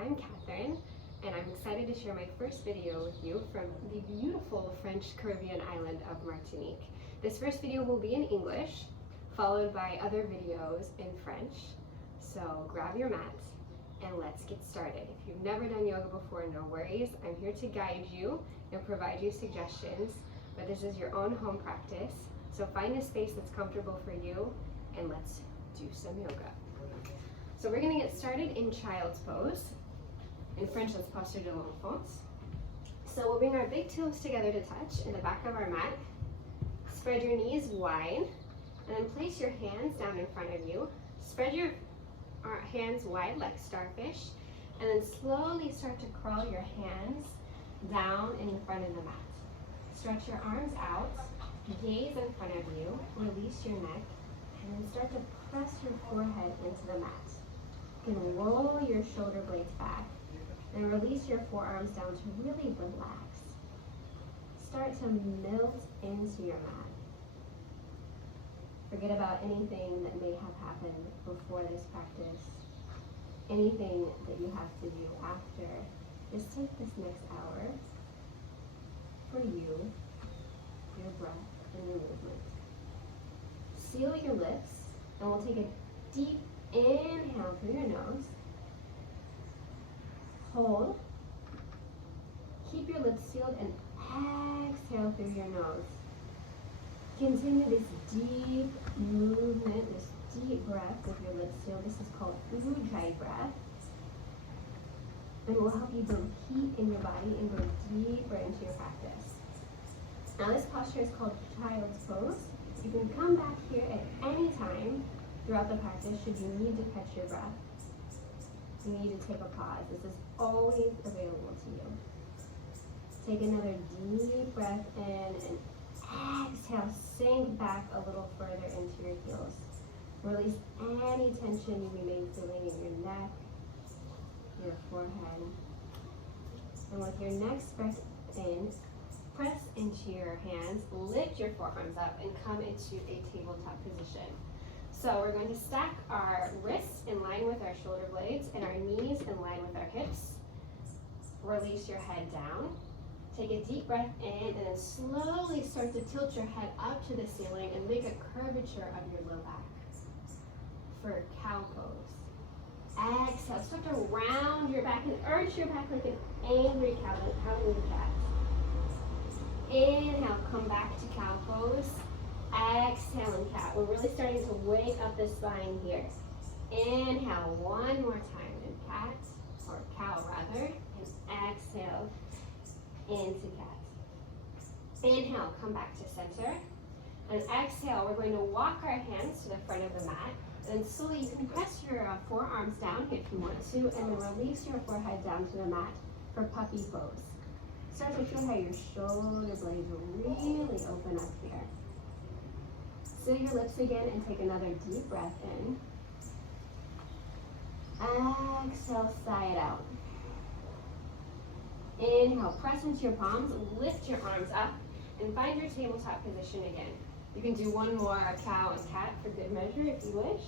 I'm Catherine, and I'm excited to share my first video with you from the beautiful French Caribbean island of Martinique. This first video will be in English, followed by other videos in French. So grab your mat and let's get started. If you've never done yoga before, no worries. I'm here to guide you and provide you suggestions, but this is your own home practice. So find a space that's comfortable for you and let's do some yoga. So we're going to get started in child's pose. In French, that's posture de l'enfance. So we'll bring our big toes together to touch in the back of our mat. Spread your knees wide, and then place your hands down in front of you. Spread your hands wide like starfish, and then slowly start to crawl your hands down in front of the mat. Stretch your arms out, gaze in front of you, release your neck, and then start to press your forehead into the mat. You can roll your shoulder blades back and release your forearms down to really relax. Start to melt into your mat. Forget about anything that may have happened before this practice, anything that you have to do after. Just take this next hour for you, your breath, and your movement. Seal your lips, and we'll take a deep inhale through your nose. Hold. Keep your lips sealed and exhale through your nose. Continue this deep movement, this deep breath with your lips sealed. This is called Ujjayi breath. And it will help you build heat in your body and go deeper into your practice. Now this posture is called child's pose. You can come back here at any time throughout the practice should you need to catch your breath. You need to take a pause. This is always available to you. Take another deep breath in and exhale. Sink back a little further into your heels. Release any tension you may be feeling in your neck, your forehead. And with your next breath in, press into your hands, lift your forearms up, and come into a tabletop position. So we're going to stack our wrists in line with our shoulder blades and our knees in line with our hips. Release your head down. Take a deep breath in and then slowly start to tilt your head up to the ceiling and make a curvature of your low back for cow pose. Exhale, start to round your back and arch your back like an angry cow, like howling cat. Inhale, come back to cow pose. Exhale and cat. We're really starting to wake up the spine here. Inhale one more time in cat, or cow rather, and exhale into cat. Inhale, come back to center. And exhale, we're going to walk our hands to the front of the mat. And slowly you can press your forearms down if you want to, and then release your forehead down to the mat for puppy pose. Start to feel how your shoulder blades really open up here. Seal your lips again and take another deep breath in. Exhale, sigh it out. Inhale, press into your palms, lift your arms up, and find your tabletop position again. You can do one more cow and cat for good measure if you wish.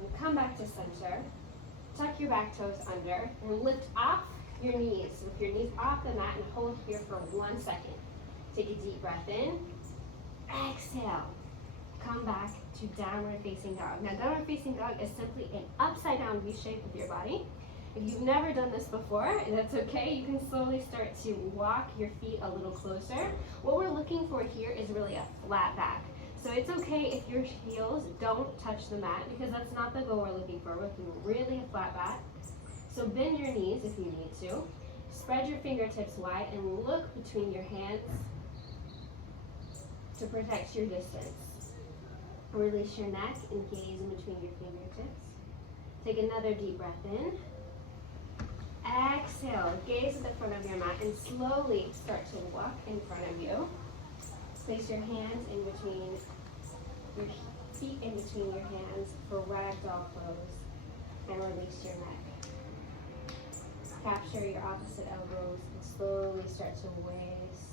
And come back to center. Tuck your back toes under and lift off your knees with your knees off the mat and hold here for 1 second. Take a deep breath in. Exhale. Come back to downward facing dog. Now downward facing dog is simply an upside down V shape with your body. If you've never done this before, that's okay. You can slowly start to walk your feet a little closer. What we're looking for here is really a flat back. So it's okay if your heels don't touch the mat because that's not the goal we're looking for. We're looking really a flat back. So bend your knees if you need to. Spread your fingertips wide and look between your hands to protect your distance. Release your neck and gaze in between your fingertips. Take another deep breath in. Exhale, gaze at the front of your mat and slowly start to walk in front of you. Place your hands in between, your feet in between your hands for ragdoll pose and release your neck. Capture your opposite elbows and slowly start to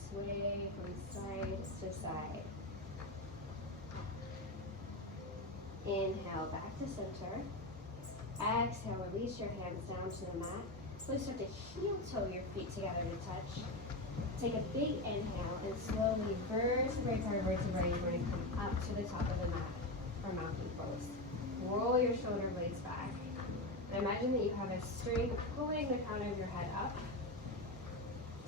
sway from side to side. Inhale back to center. Exhale, release your hands down to the mat. So start to heel toe your feet together to touch. Take a big inhale and slowly vertebrae per vertebrae, you're going to come up to the top of the mat for mountain pose. Roll your shoulder blades back. And imagine that you have a string pulling the crown of your head up.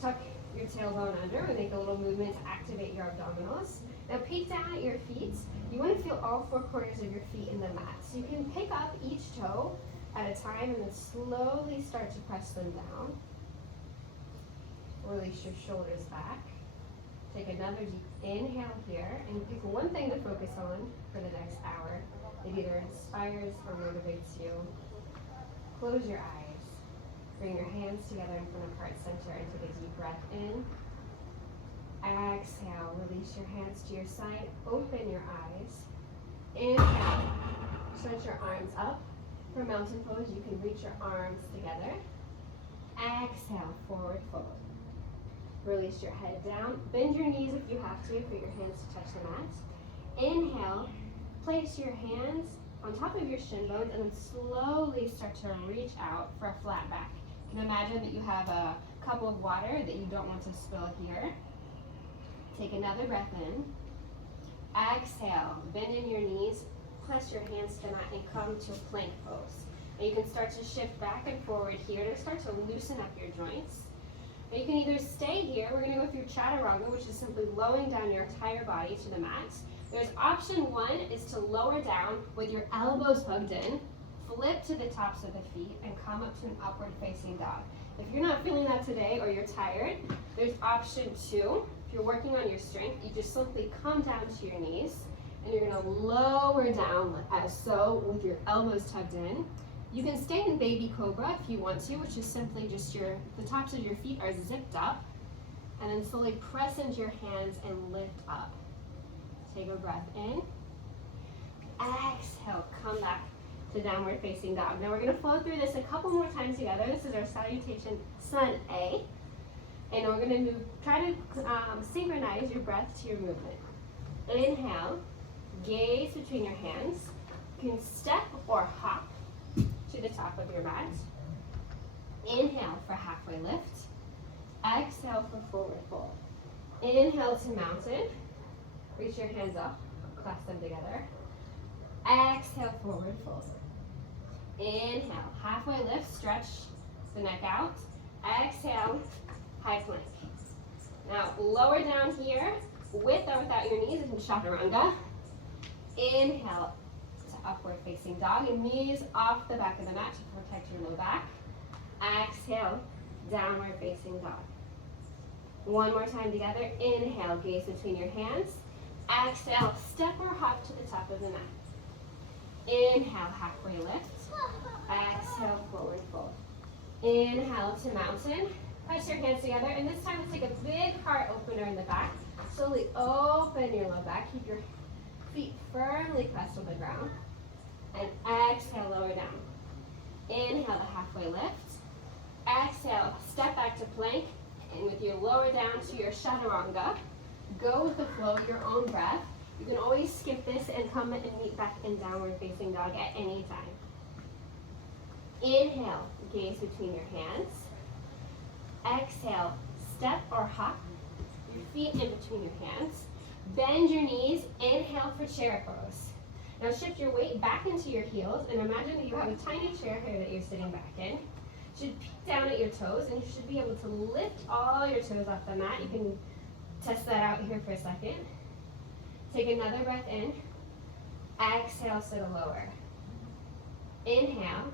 Tuck your tailbone under and make a little movement to activate your abdominals. Now peek down at your feet. You want to feel all four corners of your feet in the mat. So you can pick up each toe at a time and then slowly start to press them down. Release your shoulders back. Take another deep inhale here and pick one thing to focus on for the next hour. It either inspires or motivates you. Close your eyes. Bring your hands together in front of heart center and take a deep breath in. Exhale, release your hands to your side, open your eyes. Inhale, stretch your arms up. For mountain pose, you can reach your arms together. Exhale, forward fold. Release your head down. Bend your knees if you have to for your hands to touch the mat. Inhale, place your hands on top of your shin bones and then slowly start to reach out for a flat back. You can imagine that you have a cup of water that you don't want to spill here. Take another breath in. Exhale, bend in your knees, press your hands to the mat and come to a plank pose. And you can start to shift back and forward here to start to loosen up your joints. And you can either stay here, we're going to go through chaturanga, which is simply lowering down your entire body to the mat. There's option one is to lower down with your elbows hugged in, flip to the tops of the feet, and come up to an upward facing dog. If you're not feeling that today or you're tired, there's option two. If you're working on your strength, you just simply come down to your knees, and you're going to lower down as so with your elbows tucked in. You can stay in baby cobra if you want to, which is simply just the tops of your feet are zipped up, and then slowly press into your hands and lift up. Take a breath in. Exhale, come back to downward facing dog. Now we're going to flow through this a couple more times together. This is our salutation sun A. And we're going to try to synchronize your breath to your movement. Inhale, gaze between your hands. You can step or hop to the top of your mat. Inhale for halfway lift. Exhale for forward fold. Inhale to mountain. Reach your hands up, clasp them together. Exhale, forward fold. Inhale, halfway lift, stretch the neck out. Exhale, high plank. Now lower down here, with or without your knees in chaturanga. Inhale to upward facing dog, and knees off the back of the mat to protect your low back. Exhale, downward facing dog. One more time together. Inhale, gaze between your hands. Exhale, step or hop to the top of the mat. Inhale, halfway lift. Exhale, forward fold. Inhale to mountain. Press your hands together, and this time let's take a big heart opener in the back. Slowly open your low back. Keep your feet firmly pressed on the ground. And exhale, lower down. Inhale to halfway lift. Exhale, step back to plank. And with your lower down to your chaturanga, go with the flow, your own breath. You can always skip this and come and meet back in downward facing dog at any time. Inhale, gaze between your hands. Exhale, step or hop your feet in between your hands. Bend your knees, inhale for chair pose. Now shift your weight back into your heels and imagine that you have a tiny chair here that you're sitting back in. You should peek down at your toes and you should be able to lift all your toes off the mat. You can test that out here for a second. Take another breath in. Exhale, sit lower. Inhale.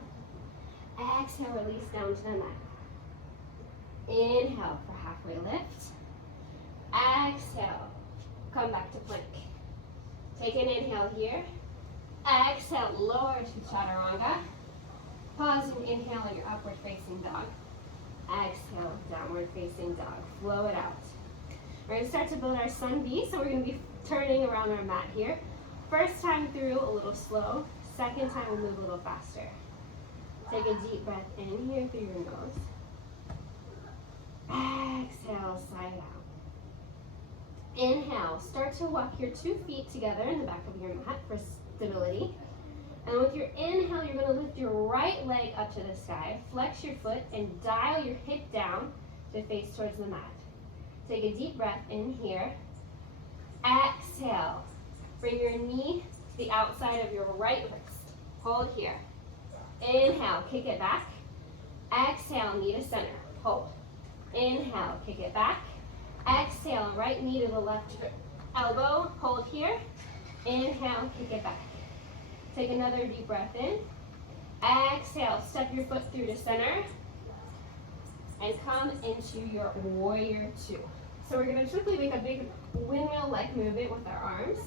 Exhale, release down to the mat. Inhale for halfway lift. Exhale, come back to plank. Take an inhale here. Exhale, lower to chaturanga. Pause and inhale in your upward facing dog. Exhale, downward facing dog. Flow it out. We're going to start to build our sun B, so we're going to be turning around our mat here. First time through, a little slow. Second time, we'll move a little faster. Take a deep breath in here through your nose. Exhale, side out. Inhale, start to walk your 2 feet together in the back of your mat for stability. And with your inhale, you're going to lift your right leg up to the sky, flex your foot, and dial your hip down to face towards the mat. Take a deep breath in here. Exhale. Bring your knee to the outside of your right wrist. Hold here. Inhale, kick it back. Exhale, knee to center. Hold. Inhale, kick it back. Exhale, right knee to the left elbow. Hold here. Inhale, kick it back. Take another deep breath in. Exhale, step your foot through to center. And come into your warrior two. So we're going to quickly make a big windmill-like movement with our arms.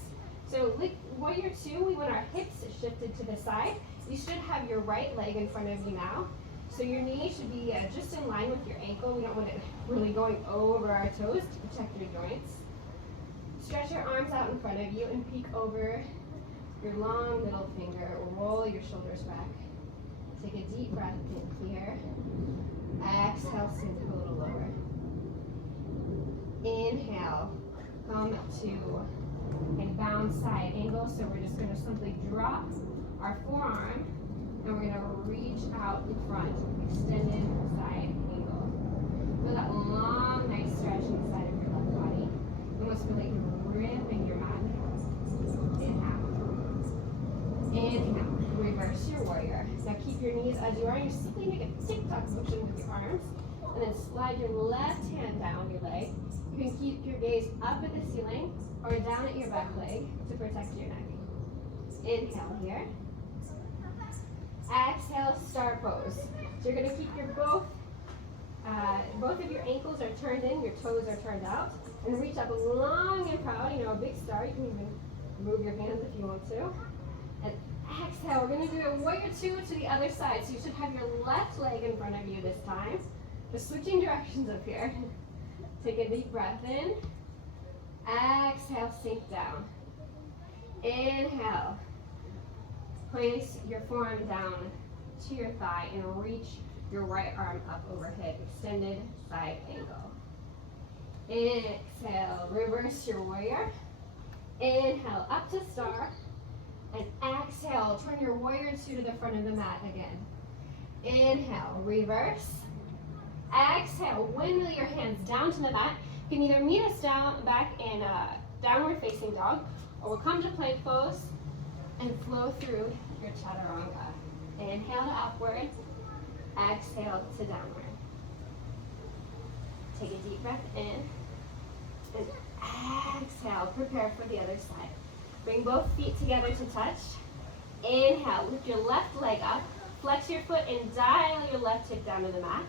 So with warrior two, we want our hips shifted to the side. You should have your right leg in front of you now. So your knee should be just in line with your ankle. We don't want it really going over our toes to protect your joints. Stretch your arms out in front of you and peek over your long middle finger. Roll your shoulders back. Take a deep breath in here. Exhale, sink a little lower. Inhale, come to a bound side angle. So we're just going to simply drop our forearm and we're going to reach out in front, extended side angle. Feel that long, nice stretch inside of your left body. Almost feel like you're ripping your mat. Inhale. Inhale. Reverse your warrior. Now keep your knees as you are. You're simply make a tick-tock motion with your arms. And then slide your left hand down your leg. You can keep your gaze up at the ceiling or down at your back leg to protect your neck. Inhale here. Exhale, star pose. So you're going to keep your both of your ankles are turned in, your toes are turned out, and reach up long and proud, a big star. You can even move your hands if you want to. And exhale, we're going to do a warrior two to the other side. So you should have your left leg in front of you this time. Just switching directions up here. Take a deep breath in. Exhale, sink down. Inhale. Place your forearm down to your thigh and reach your right arm up overhead, extended side angle. Exhale, reverse your warrior. Inhale, up to star. And exhale, turn your warrior two to the front of the mat again. Inhale, reverse. Exhale, windmill your hands down to the mat. You can either meet us back in downward facing dog, or we'll come to plank pose and flow through your chaturanga. Inhale to upward, exhale to downward. Take a deep breath in, and exhale, prepare for the other side. Bring both feet together to touch. Inhale, lift your left leg up, flex your foot and dial your left hip down to the mat.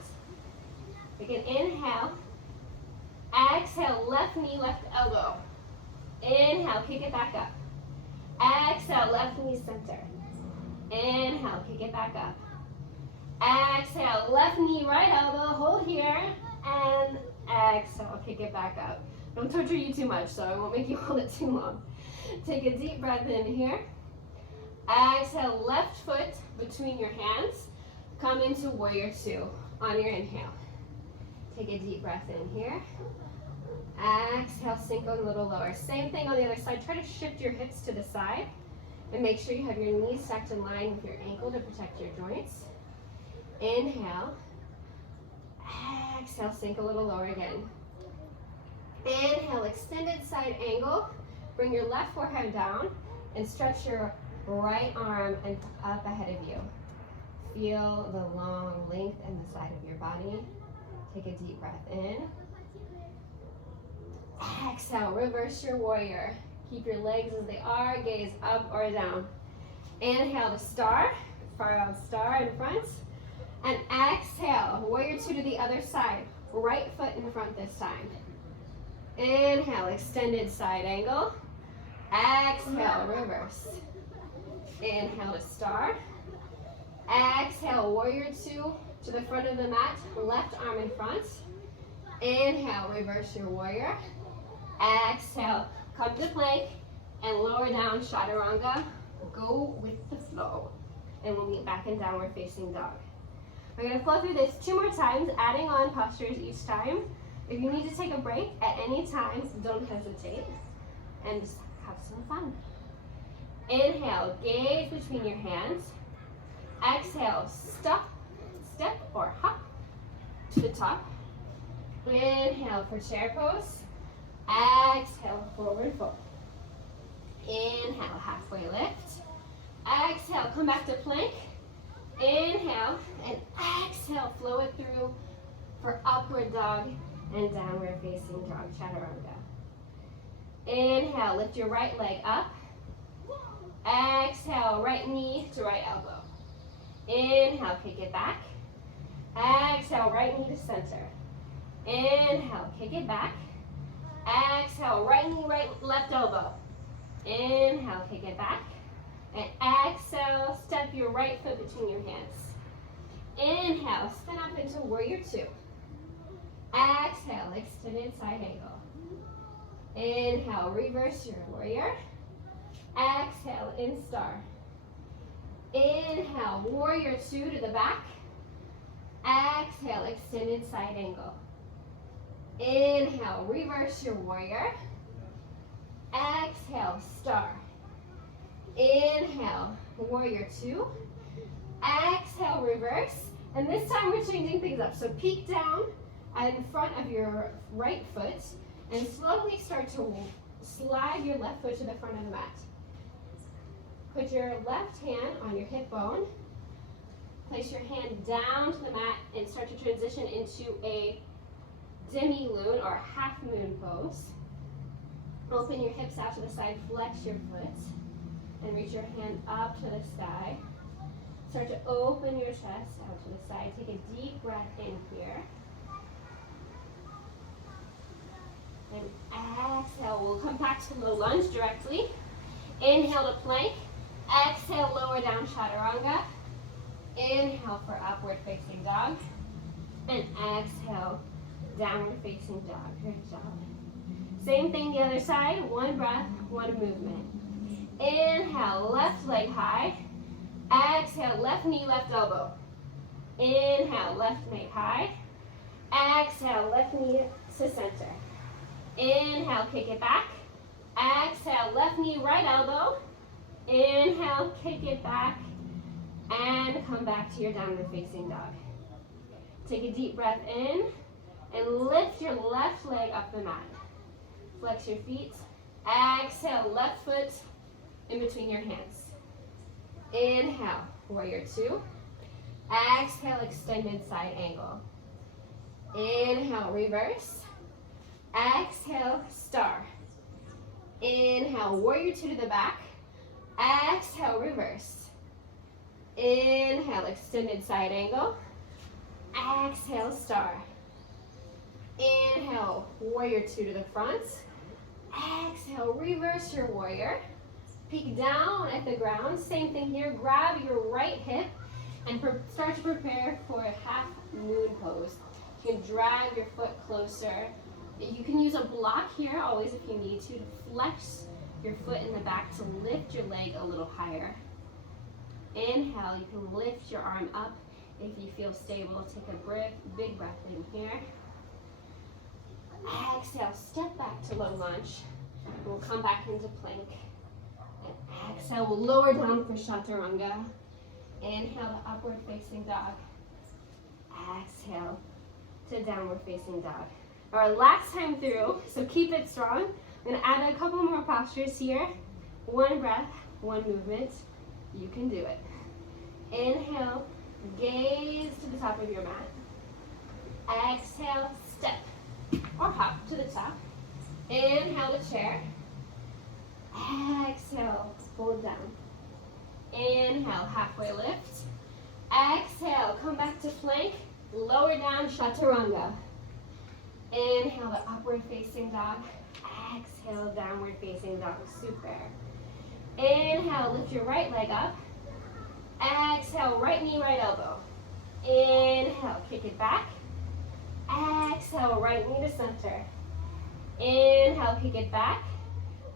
Again, inhale, exhale, left knee, left elbow. Inhale, kick it back up. Exhale, left knee center. Inhale, kick it back up. Exhale, left knee, right elbow, hold here, and exhale, kick it back up. Don't torture you too much, so I won't make you hold it too long. Take a deep breath in here. Exhale, left foot between your hands. Come into warrior two on your inhale. Take a deep breath in here. Exhale, sink a little lower. Same thing on the other side. Try to shift your hips to the side and make sure you have your knees stacked in line with your ankle to protect your joints. Inhale. Exhale, sink a little lower again. Inhale, extended side angle. Bring your left forehead down and stretch your right arm and up ahead of you. Feel the long length in the side of your body. Take a deep breath in. Exhale, reverse your warrior. Keep your legs as they are, gaze up or down. Inhale to star, far out star in front. And exhale, warrior two to the other side. Right foot in front this time. Inhale, extended side angle. Exhale, reverse. Inhale to star. Exhale, warrior two to the front of the mat, left arm in front. Inhale, reverse your warrior. Exhale, come to plank and lower down chaturanga. Go with the flow. And we'll meet back in downward facing dog. We're going to flow through this 2 more times, adding on postures each time. If you need to take a break at any time, don't hesitate and just have some fun. Inhale, gaze between your hands. Exhale, step or hop to the top. Inhale for chair pose. Exhale, forward fold. Inhale, halfway lift. Exhale, come back to plank. Inhale, and exhale, flow it through for upward dog and downward facing dog, chaturanga. Inhale, lift your right leg up. Exhale, right knee to right elbow. Inhale, kick it back. Exhale, right knee to center. Inhale, kick it back. Exhale, right knee, left elbow. Inhale, kick it back. And exhale, step your right foot between your hands. Inhale, spin up into warrior two. Exhale, extended side angle. Inhale, reverse your warrior. Exhale, in star. Inhale, warrior two to the back. Exhale, extended side angle. Inhale, reverse your warrior. Exhale, star. Inhale, warrior two. Exhale, reverse. And this time we're changing things up. So peek down in front of your right foot and slowly start to slide your left foot to the front of the mat. Put your left hand on your hip bone. Place your hand down to the mat and start to transition into a demi-lune or half moon pose. Open your hips out to the side, flex your foot, and reach your hand up to the sky. Start to open your chest out to the side. Take a deep breath in here. And exhale, we'll come back to low lunge directly. Inhale to plank. Exhale, lower down chaturanga. Inhale for upward facing dog. And exhale, downward facing dog. Good job. Same thing the other side. One breath, one movement. Inhale, left leg high. Exhale, left knee, left elbow. Inhale, left leg high. Exhale, left knee to center. Inhale, kick it back. Exhale, left knee, right elbow. Inhale, kick it back. And come back to your downward facing dog. Take a deep breath in and lift your left leg up the mat. Flex your feet. Exhale, left foot in between your hands. Inhale, warrior two. Exhale, extended side angle. Inhale, reverse. Exhale, star. Inhale, warrior two to the back. Exhale, reverse. Inhale, extended side angle. Exhale, star. Inhale, warrior two to the front. Exhale, reverse your warrior. Peek down at the ground. Same thing here. Grab your right hip and start to prepare for a half moon pose. You can drag your foot closer. You can use a block here always if you need to flex your foot in the back to lift your leg a little higher. Inhale, you can lift your arm up if you feel stable. Take a big breath in here. Exhale, step back to low lunge. We'll come back into plank. And exhale, we'll lower down for chaturanga. Inhale to upward facing dog. Exhale to downward facing dog. Our last time through, so keep it strong. I'm gonna add a couple more postures here. One breath, one movement. You can do it. Inhale, gaze to the top of your mat. Exhale, step or hop to the top. Inhale to chair. Exhale, fold down. Inhale, halfway lift. Exhale, come back to plank. Lower down, chaturanga. Inhale to upward facing dog. Exhale, downward facing dog. Super. Inhale, lift your right leg up. Exhale, right knee, right elbow. Inhale, kick it back. Exhale, right knee to center. Inhale, kick it back.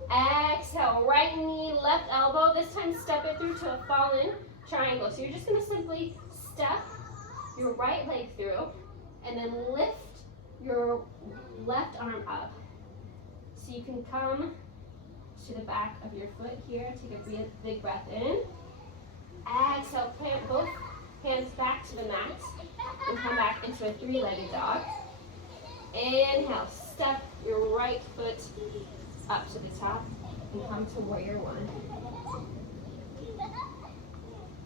Exhale, right knee, left elbow. This time step it through to a fallen triangle. So you're just going to simply step your right leg through and then lift your left arm up. So you can come to the back of your foot here. Take a big breath in. Exhale, plant both hands back to the mat and come back into a three-legged dog. Inhale, step your right foot up to the top and come to warrior one.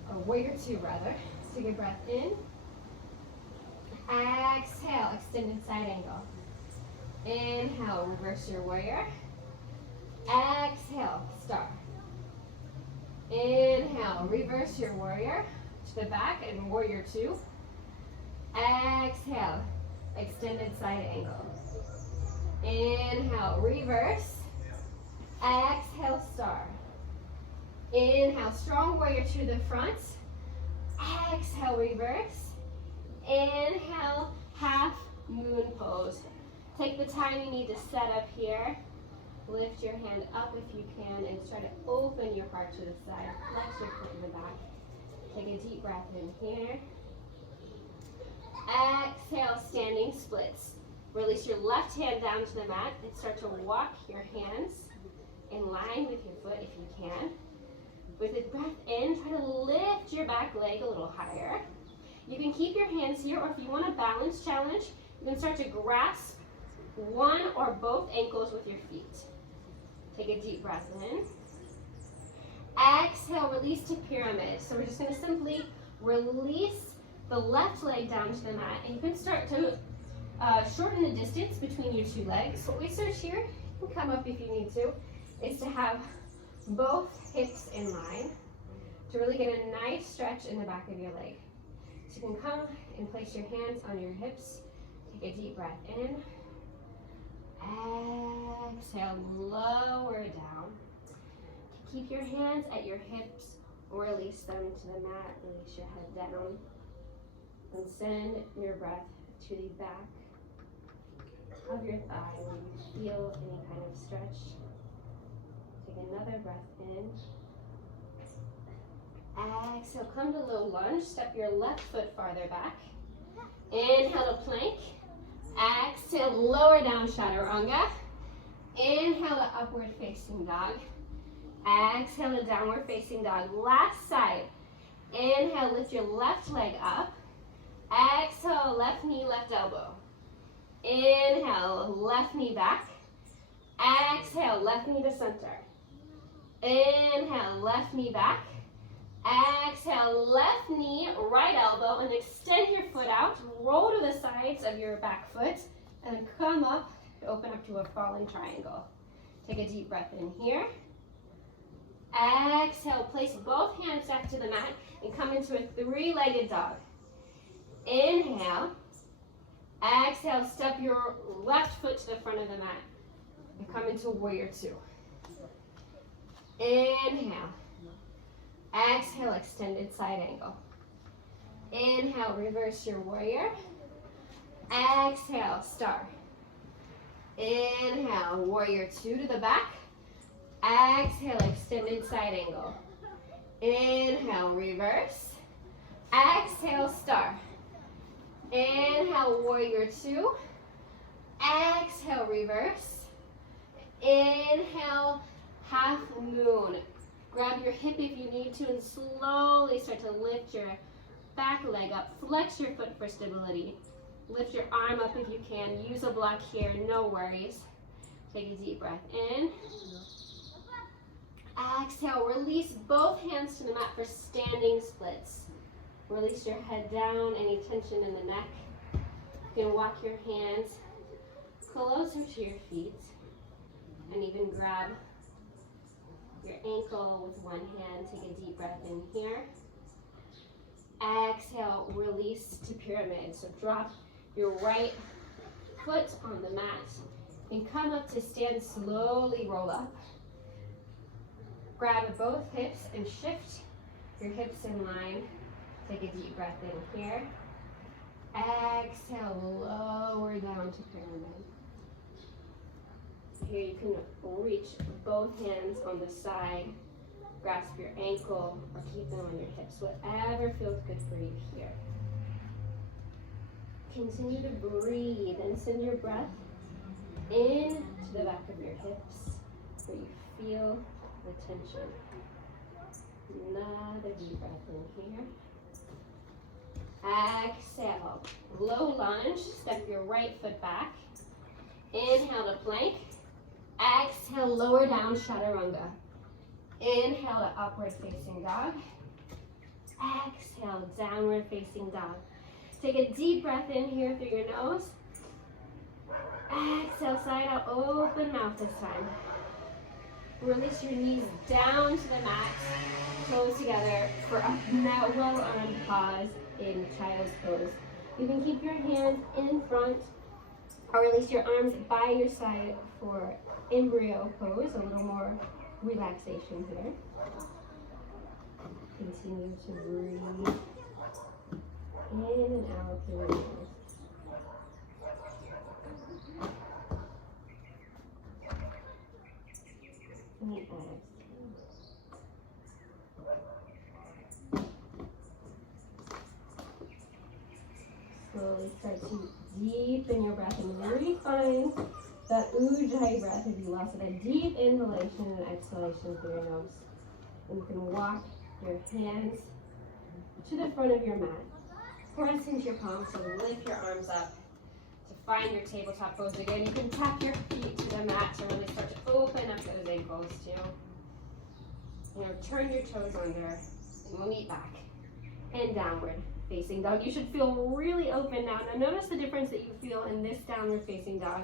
Or warrior two, rather. Take a breath in. Exhale, extended side angle. Inhale, reverse your warrior. Exhale, star. Inhale, reverse your warrior to the back and warrior two. Exhale, extended side angle. Inhale, reverse. Exhale, star. Inhale, strong warrior to the front. Exhale, reverse. Inhale, half moon pose. Take the time you need to set up here. Lift your hand up if you can and try to open your heart to the side. Flex your foot in the back. Take a deep breath in here. Exhale, standing splits. Release your left hand down to the mat and start to walk your hands in line with your foot if you can. With a breath in, try to lift your back leg a little higher. You can keep your hands here, or if you want a balance challenge, you can start to grasp one or both ankles with your feet. Take a deep breath in. Exhale, release to pyramid. So we're just going to simply release the left leg down to the mat, and you can start to shorten the distance between your two legs. What we search here, you can come up if you need to, is to have both hips in line to really get a nice stretch in the back of your leg. So you can come and place your hands on your hips. Take a deep breath in. Exhale, lower down. Keep your hands at your hips, release them to the mat, release your head down, and send your breath to the back of your thigh where you feel any kind of stretch. Take another breath in. Exhale, come to low lunge, step your left foot farther back. Inhale to plank. Exhale, lower down chaturanga. Inhale to upward facing dog. Exhale to downward facing dog. Last side. Inhale, lift your left leg up. Exhale, left knee, left elbow. Inhale, left knee back. Exhale, left knee to center. Inhale, left knee back. Exhale, left knee, right elbow, and extend your foot out. Roll to the sides of your back foot, and then come up, open up to a falling triangle. Take a deep breath in here. Exhale, place both hands back to the mat, and come into a three-legged dog. Inhale. Exhale, step your left foot to the front of the mat, and come into warrior two. Inhale. Exhale, extended side angle. Inhale, reverse your warrior. Exhale, star. Inhale, warrior two to the back. Exhale, extended side angle. Inhale, reverse. Exhale, star. Inhale, warrior two. Exhale, reverse. Inhale, half moon. Grab your hip if you need to and slowly start to lift your back leg up. Flex your foot for stability. Lift your arm up if you can. Use a block here, no worries. Take a deep breath in. Exhale, release both hands to the mat for standing splits. Release your head down, any tension in the neck. You can walk your hands closer to your feet and even grab your ankle with one hand. Take a deep breath in here. Exhale, release to pyramid. So drop your right foot on the mat and come up to stand. Slowly roll up. Grab both hips and shift your hips in line. Take a deep breath in here. Exhale, lower down to pyramid. Here you can reach both hands on the side, grasp your ankle, or keep them on your hips, whatever feels good for you here. Continue to breathe and send your breath in to the back of your hips, where you feel the tension. Another deep breath in here. Exhale. Low lunge. Step your right foot back. Inhale to plank. Exhale, lower down, chaturanga. Inhale to upward facing dog. Exhale, downward facing dog. Take a deep breath in here through your nose. Exhale, side out, open mouth this time. Release your knees down to the mat, toes together for a well-armed pause in child's pose. You can keep your hands in front or release your arms by your side for embryo pose, a little more relaxation here. Continue to breathe in and out through your nose. And exhale. Slowly start to deepen your breath and refine that ujjayi breath if you lost it. A deep inhalation and exhalation through your nose. And you can walk your hands to the front of your mat. Press into your palms, so lift your arms up to find your tabletop pose again. You can tap your feet to the mat to really start to open up those ankles too. Turn your toes under and we'll meet back. And downward facing dog. You should feel really open now. Now notice the difference that you feel in this downward facing dog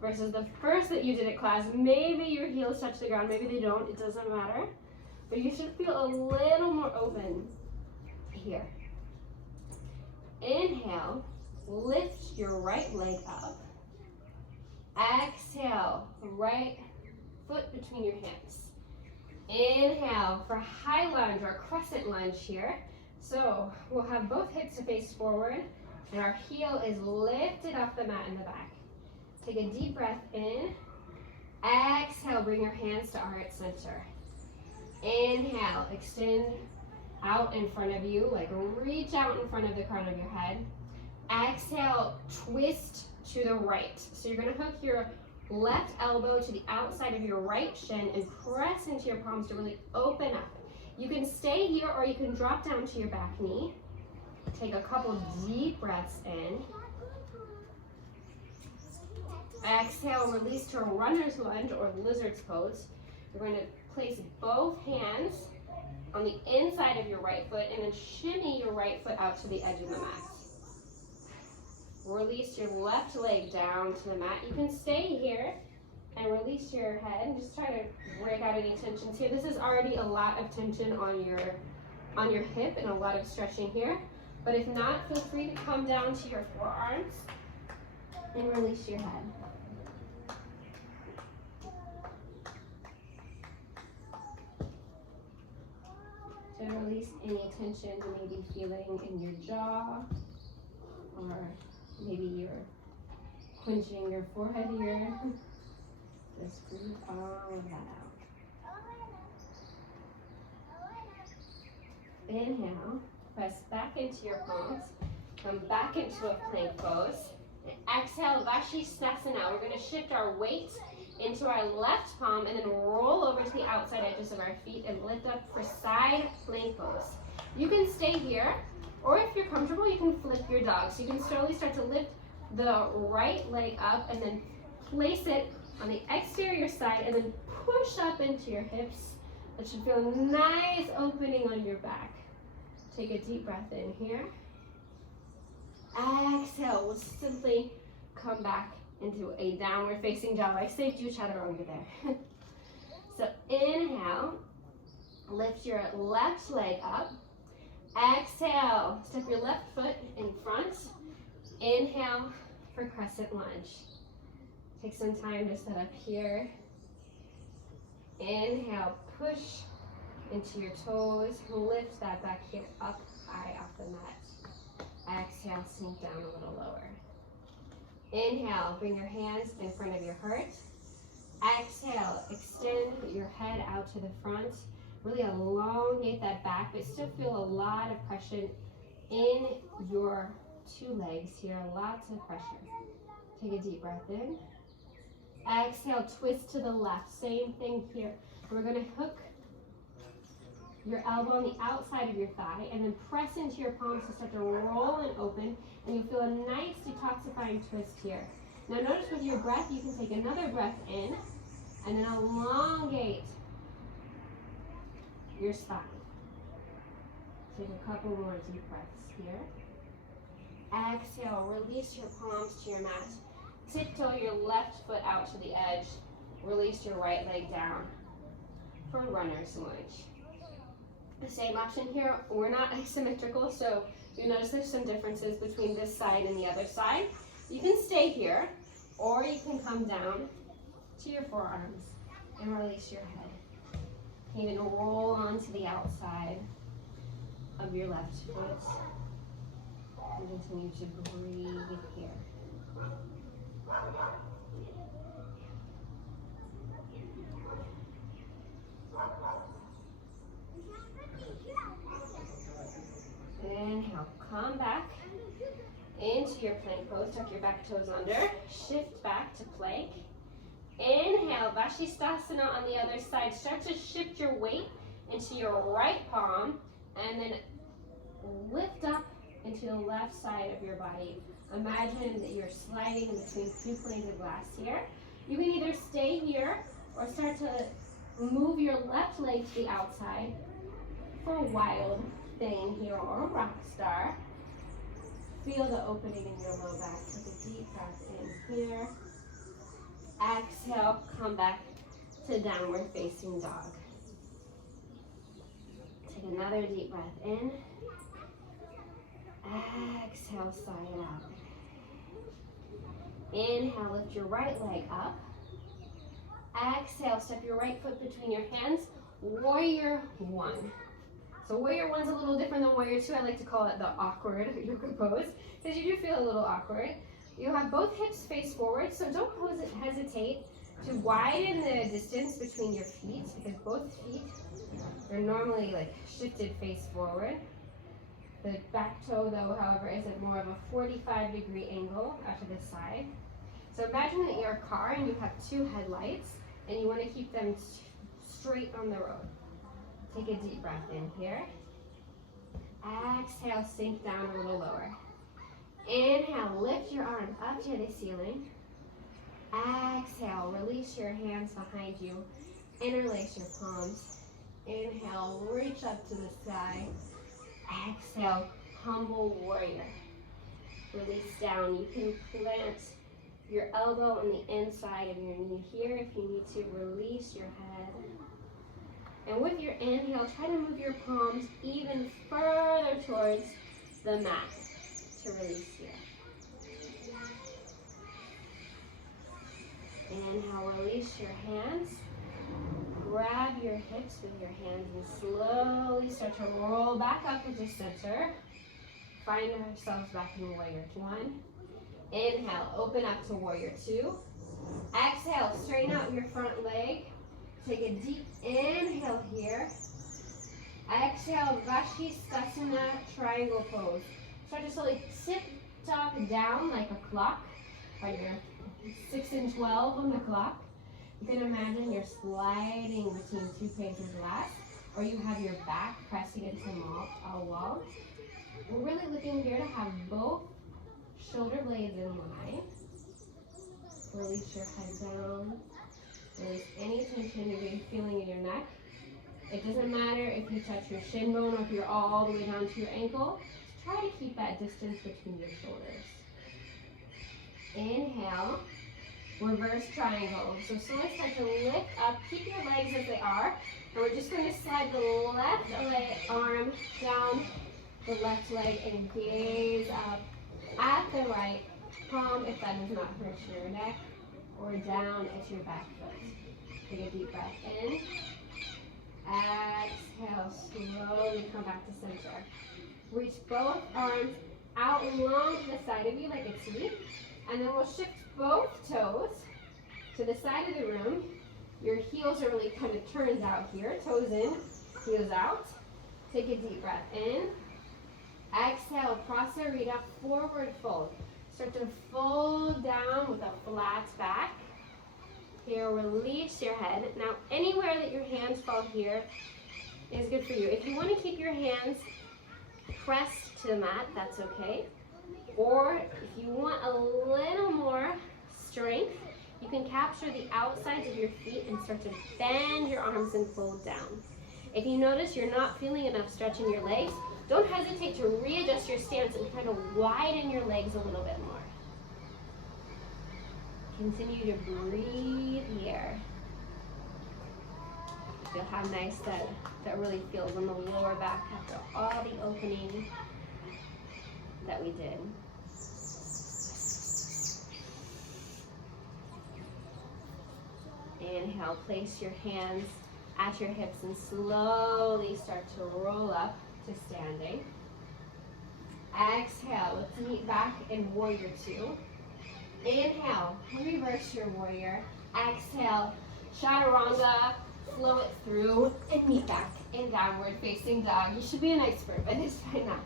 versus the first that you did at class. Maybe your heels touch the ground, maybe they don't, it doesn't matter. But you should feel a little more open here. Inhale, lift your right leg up. Exhale, right foot between your hands. Inhale for high lunge or crescent lunge here. So we'll have both hips to face forward and our heel is lifted off the mat in the back. Take a deep breath in. Exhale, bring your hands to heart center. Inhale, extend out in front of you, like reach out in front of the crown of your head. Exhale, twist to the right. So you're gonna hook your left elbow to the outside of your right shin and press into your palms to really open up. You can stay here or you can drop down to your back knee. Take a couple deep breaths in. Exhale, release to a runner's lunge or lizard's pose. You're going to place both hands on the inside of your right foot and then shimmy your right foot out to the edge of the mat. Release your left leg down to the mat. You can stay here and release your head and just try to break out any tensions here. This is already a lot of tension on your hip and a lot of stretching here. But if not, feel free to come down to your forearms and release your head. To release any tension you may be feeling in your jaw, or maybe you're clenching your forehead here. Just breathe all of that out. Inhale, press back into your palms, come back into a plank pose. And exhale, Vashisthasana. We're going to shift our weight into our left palm and then roll over to the outside edges of our feet and lift up for side plank pose. You can stay here, or if you're comfortable, you can flip your dog. So you can slowly start to lift the right leg up and then place it on the exterior side and then push up into your hips. That should feel a nice opening on your back. Take a deep breath in here. Exhale, we'll simply come back into a downward facing dog. I saved you chaturanga there. So inhale, lift your left leg up. Exhale, step your left foot in front. Inhale for crescent lunge. Take some time to set up here. Inhale, push into your toes. Lift that back heel up high off the mat. Exhale, sink down a little lower. Inhale, bring your hands in front of your heart. Exhale, extend your head out to the front. Really elongate that back, but still feel a lot of pressure in your two legs here. Lots of pressure. Take a deep breath in. Exhale, twist to the left. Same thing here. We're going to hook your elbow on the outside of your thigh and then press into your palms to start to roll and open, and you'll feel a nice detoxifying twist here. Now notice with your breath, you can take another breath in and then elongate your spine. Take a couple more deep breaths here. Exhale, release your palms to your mat. Tiptoe your left foot out to the edge. Release your right leg down for runner's lunge. The same option here. We're not asymmetrical, so you notice there's some differences between this side and the other side. You can stay here, or you can come down to your forearms and release your head. You can even roll onto the outside of your left foot and continue to breathe here. Inhale, come back into your plank pose. Tuck your back toes under. Shift back to plank. Inhale, Vashisthasana on the other side. Start to shift your weight into your right palm and then lift up into the left side of your body. Imagine that you're sliding between two planes of glass here. You can either stay here or start to move your left leg to the outside for a wild thing here or a rock star. Feel the opening in your low back. Take a deep breath in here. Exhale, come back to downward facing dog. Take another deep breath in. Exhale, sigh it out. Inhale, lift your right leg up. Exhale, step your right foot between your hands. Warrior one. So warrior one's a little different than warrior two. I like to call it the awkward yoga pose because you do feel a little awkward. You have both hips face forward, so don't hesitate to widen the distance between your feet because both feet are normally like shifted face forward. The back toe, though, however, is at more of a 45-degree angle out to the side. So imagine that you're a car and you have two headlights and you want to keep them straight on the road. Take a deep breath in here. Exhale, sink down a little lower. Inhale, lift your arms up to the ceiling. Exhale, release your hands behind you. Interlace your palms. Inhale, reach up to the sky. Exhale, humble warrior. Release down. You can plant your elbow on the inside of your knee here if you need to. Release your head. And with your inhale, try to move your palms even further towards the mat to release here. Inhale, release your hands. Grab your hips with your hands and slowly start to roll back up into center. Find ourselves back in warrior one. Inhale, open up to warrior two. Exhale, straighten out your front leg. Take a deep inhale here. Exhale, Vashisthasana triangle pose. Start to slowly tip-top down like a clock. Right here, 6 and 12 on the clock. You can imagine you're sliding between two panes of glass, or you have your back pressing into a wall. We're really looking here to have both shoulder blades in line. Release your head down. Release any tension you're feeling in your neck. It doesn't matter if you touch your shin bone or if you're all the way down to your ankle. Just try to keep that distance between your shoulders. Inhale, reverse triangle. So slowly start to lift up. Keep your legs as they are. And we're just going to slide the left leg, arm down the left leg and gaze up at the right palm if that does not hurt your neck, or down at your back foot. Take a deep breath in. Exhale, slowly come back to center. Reach both arms out long to the side of you like a T, and then we'll shift both toes to the side of the room. Your heels are really kind of turned out here. Toes in, heels out. Take a deep breath in. Exhale, Prasarita, forward fold. Start to fold down with a flat back. Here, release your head. Now, anywhere that your hands fall here is good for you. If you want to keep your hands pressed to the mat, that's okay. Or if you want a little more strength, you can capture the outsides of your feet and start to bend your arms and fold down. If you notice you're not feeling enough stretch in your legs, don't hesitate to readjust your stance and kind of widen your legs a little bit more. Continue to breathe here. Feel how nice that really feels on the lower back after all the opening that we did. Inhale, place your hands at your hips and slowly start to roll up to standing. Exhale, let's meet back in warrior two. Inhale, reverse your warrior. Exhale, chaturanga, flow it through and meet back in downward facing dog. You should be an expert by this by now.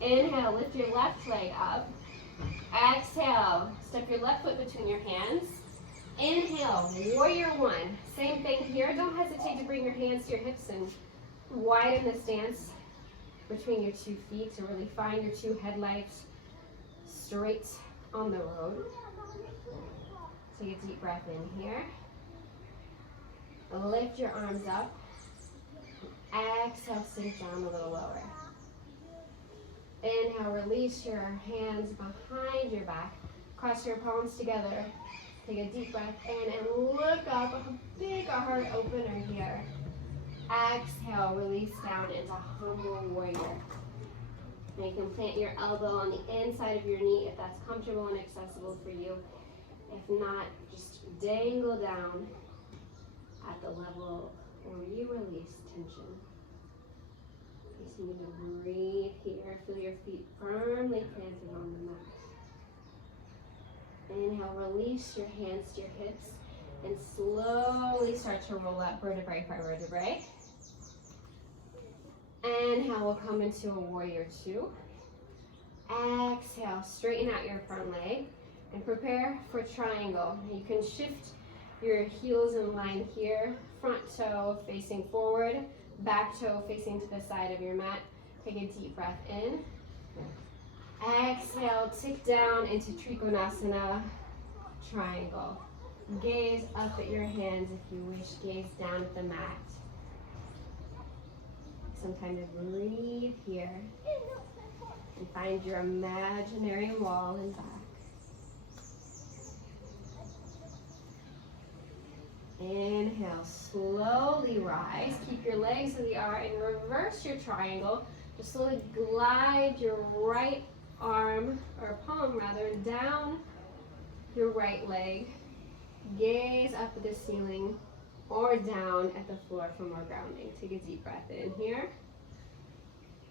Inhale, lift your left leg up. Exhale, step your left foot between your hands. Inhale, warrior one. Same thing here. Don't hesitate to bring your hands to your hips and widen the stance between your 2 feet to really find your 2 headlights straight on the road. Take a deep breath in here. Lift your arms up. Exhale, sink down a little lower. Inhale, release your hands behind your back. Cross your palms together. Take a deep breath in and look up. A big heart opener here. Exhale, release down into humble warrior. And you can plant your elbow on the inside of your knee if that's comfortable and accessible for you. If not, just dangle down at the level where you release tension. Continue to breathe here. Feel your feet firmly planted on the mat. Inhale, release your hands to your hips and slowly start to roll up vertebrae by vertebrae. Inhale, we'll come into a warrior two. Exhale, straighten out your front leg and prepare for triangle. You can shift your heels in line here, front toe facing forward, back toe facing to the side of your mat. Take a deep breath in. Exhale, tick down into Trikonasana, triangle. Gaze up at your hands if you wish, gaze down at the mat. Some time to breathe here and find your imaginary wall and back. Inhale, slowly rise. Keep your legs as they are and reverse your triangle. Just slowly glide your right arm, or palm rather, down your right leg. Gaze up at the ceiling or down at the floor for more grounding. Take a deep breath in here.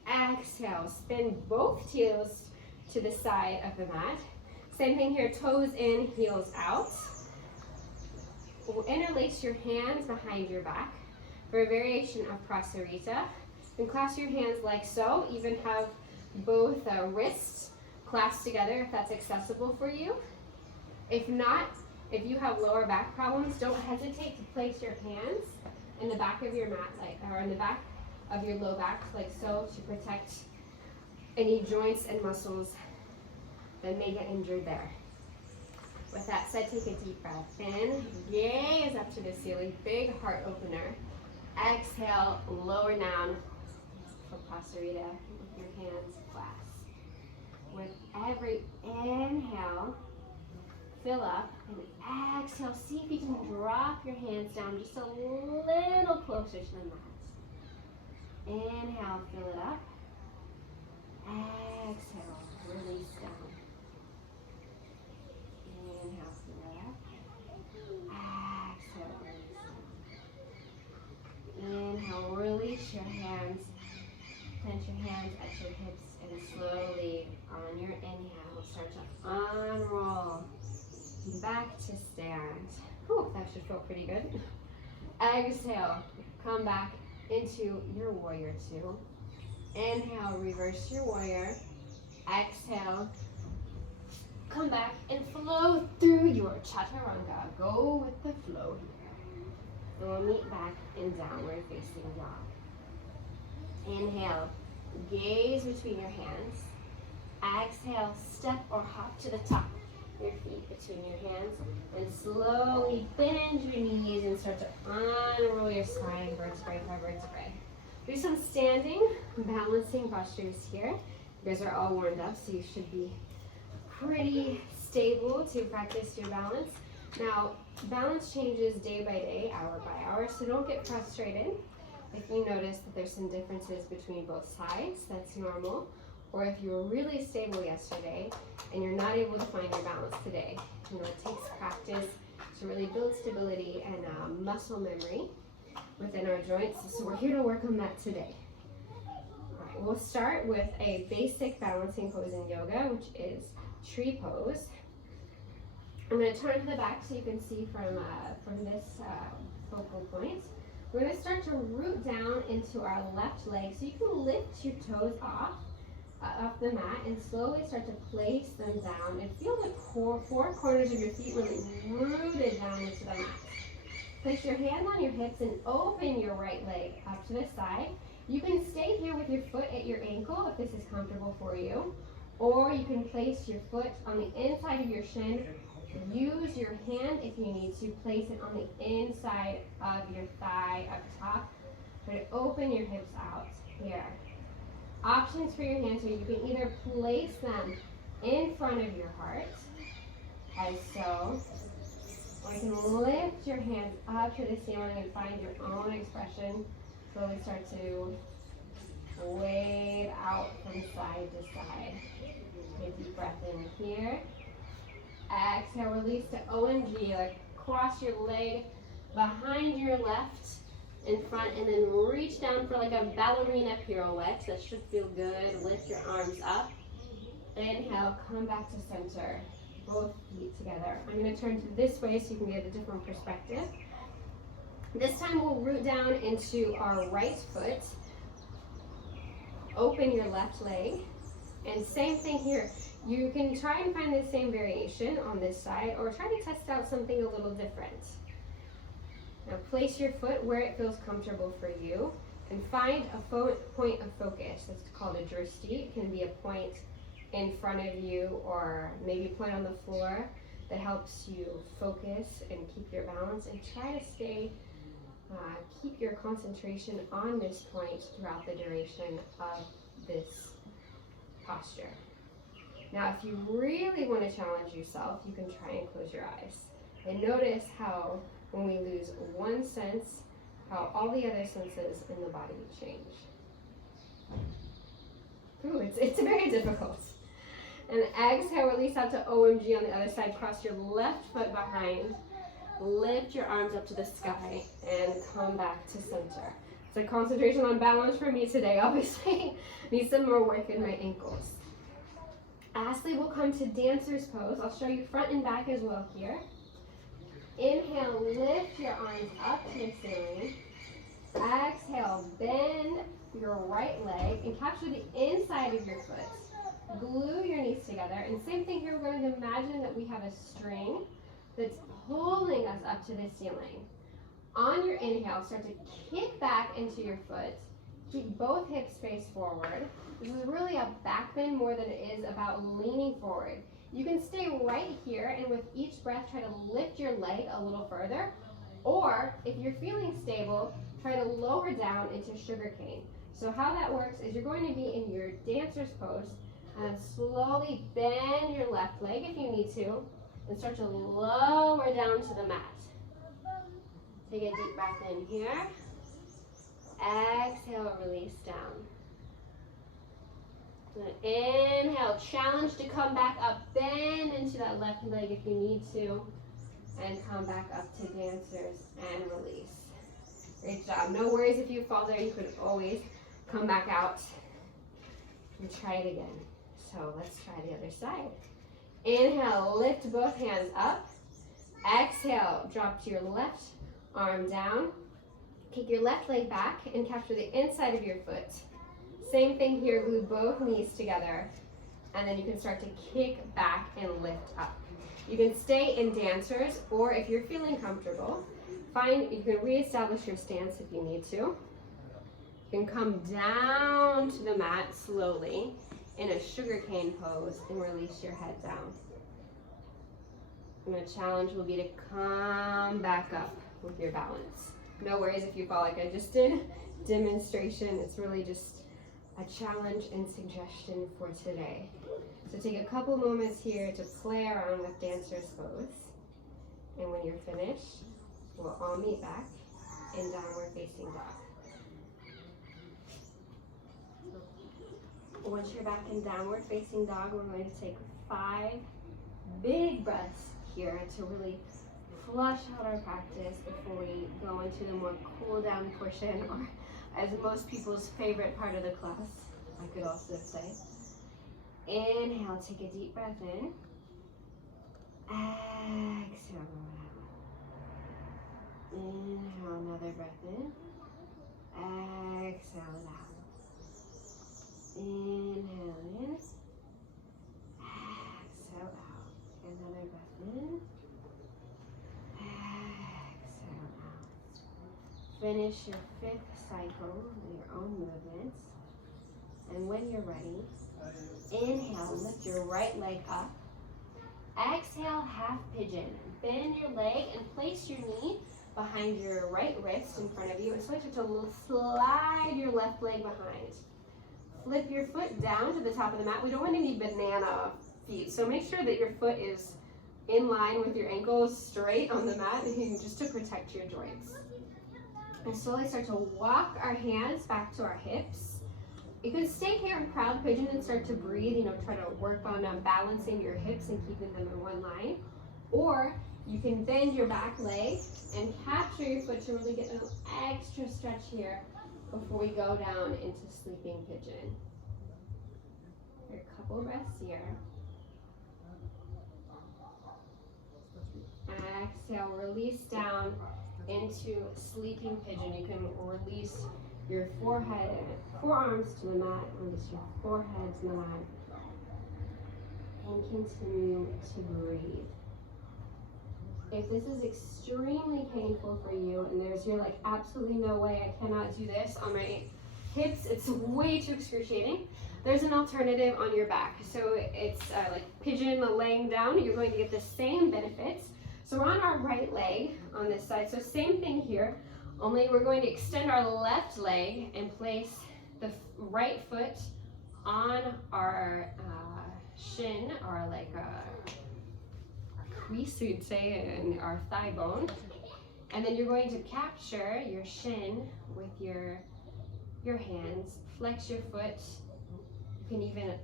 Exhale, spin both heels to the side of the mat. Same thing here, toes in, heels out. Interlace your hands behind your back for a variation of Prasarita. And clasp your hands like so. Even have both wrists clasped together if that's accessible for you. If not, if you have lower back problems, don't hesitate to place your hands in the back of your mat, or in the back of your low back, like so, to protect any joints and muscles that may get injured there. With that said, take a deep breath in, gaze up to the ceiling, big heart opener. Exhale, lower down for Prasarita with your hands clasped. With every inhale, fill up, and exhale, see if you can drop your hands down just a little closer to the mat. Inhale, fill it up. Exhale, release down. Inhale, fill it up. Exhale, release down. Inhale, release your hands. Plant your hands at your hips and slowly on your inhale, start to unroll back to stand. Whew, that should feel pretty good. Exhale, come back into your warrior two. Inhale, reverse your warrior. Exhale, Come back and flow through your chaturanga. Go with the flow here. And we'll meet back in downward facing dog. Inhale, gaze between your hands. Exhale, step or hop to the top. Your feet between your hands. And slowly bend your knees and start to unroll your spine vertebrae by vertebrae. Do some standing, balancing postures here. You guys are all warmed up, so you should be pretty stable to practice your balance. Now, balance changes day by day, hour by hour, so don't get frustrated. If you notice that there's some differences between both sides, that's normal. Or if you were really stable yesterday and you're not able to find your balance today. You know, it takes practice to really build stability and muscle memory within our joints. So we're here to work on that today. All right, we'll start with a basic balancing pose in yoga, which is tree pose. I'm going to turn to the back so you can see from this focal point. We're going to start to root down into our left leg, so you can lift your toes off the mat and slowly start to place them down and feel the four corners of your feet really rooted down into the mat. Place your hand on your hips and open your right leg up to the side. You can stay here with your foot at your ankle if this is comfortable for you, or you can place your foot on the inside of your shin. Use your hand if you need to. Place it on the inside of your thigh up top. Try to open your hips out here. Options for your hands here, you can either place them in front of your heart, as so, or you can lift your hands up to the ceiling and find your own expression. Slowly start to wave out from side to side. Take a deep breath in here. Exhale, release to OMG, like cross your leg behind your left in front and then reach down for like a ballerina pirouette. That should feel good. Lift your arms up. Inhale, come back to center. Both feet together. I'm going to turn to this way so you can get a different perspective. This time we'll root down into our right foot. Open your left leg. And same thing here. You can try and find the same variation on this side or try to test out something a little different. Now place your foot where it feels comfortable for you and find a point of focus. That's called a drishti. It can be a point in front of you or maybe a point on the floor that helps you focus and keep your balance, and try to keep your concentration on this point throughout the duration of this posture. Now, if you really want to challenge yourself, you can try and close your eyes. And notice how when we lose one sense, how all the other senses in the body change. Ooh, it's very difficult. And exhale, release out to OMG on the other side. Cross your left foot behind. Lift your arms up to the sky and come back to center. It's a concentration on balance for me today, obviously. Need some more work in my ankles. Lastly, we'll come to dancer's pose. I'll show you front and back as well here. Inhale, lift your arms up to the ceiling. Exhale, bend your right leg and capture the inside of your foot. Glue your knees together. And same thing here, we're going to imagine that we have a string that's holding us up to the ceiling. On your inhale, start to kick back into your foot. Keep both hips face forward. This is really a back bend more than it is about leaning forward. You can stay right here and with each breath try to lift your leg a little further, or if you're feeling stable, try to lower down into sugar cane. So how that works is you're going to be in your dancer's pose and slowly bend your left leg if you need to and start to lower down to the mat. Take a deep breath in here. Exhale, release down. Inhale, challenge to come back up, bend into that left leg if you need to, and come back up to dancers and release. Great job. No worries if you fall there, you could always come back out and try it again. So let's try the other side. Inhale, lift both hands up. Exhale, drop to your left arm down. Kick your left leg back and capture the inside of your foot. Same thing here, glue both knees together. And then you can start to kick back and lift up. You can stay in dancers, or if you're feeling comfortable, you can reestablish your stance if you need to. You can come down to the mat slowly in a sugar cane pose and release your head down. And the challenge will be to come back up with your balance. No worries if you fall like I just did. Demonstration, it's really just a challenge and suggestion for today. So take a couple moments here to play around with dancer's pose. And when you're finished, we'll all meet back in downward facing dog. Once you're back in downward facing dog, we're going to take 5 big breaths here to really flush out our practice before we go into the more cool down portion, or as most people's favorite part of the class, I could also say. Inhale, take a deep breath in. Exhale. Inhale, another breath in. Exhale it out. Inhale in. Exhale out. Another breath in. Exhale out. Finish your 5th cycle with your own movements. And when you're ready, inhale, lift your right leg up. Exhale, half pigeon. Bend your leg and place your knee behind your right wrist in front of you, and start to slide your left leg behind. Flip your foot down to the top of the mat. We don't want any banana feet, so make sure that your foot is in line with your ankles straight on the mat, just to protect your joints. And slowly start to walk our hands back to our hips. You can stay here in proud pigeon and start to breathe, try to work on balancing your hips and keeping them in one line. Or you can bend your back leg and capture your foot to really get an extra stretch here before we go down into sleeping pigeon. A couple breaths here. Exhale, release down into sleeping pigeon. You can release your forearms to the mat, release your forehead to the mat, and continue to breathe. If this is extremely painful for you and you're like, absolutely no way, I cannot do this on my hips, it's way too excruciating, there's an alternative on your back. So it's like pigeon laying down. You're going to get the same benefits. So we're on our right leg on this side. So same thing here, only we're going to extend our left leg and place the right foot on our shin, or like crease, you'd say, in our thigh bone. And then you're going to capture your shin with your hands. Flex your foot. You can even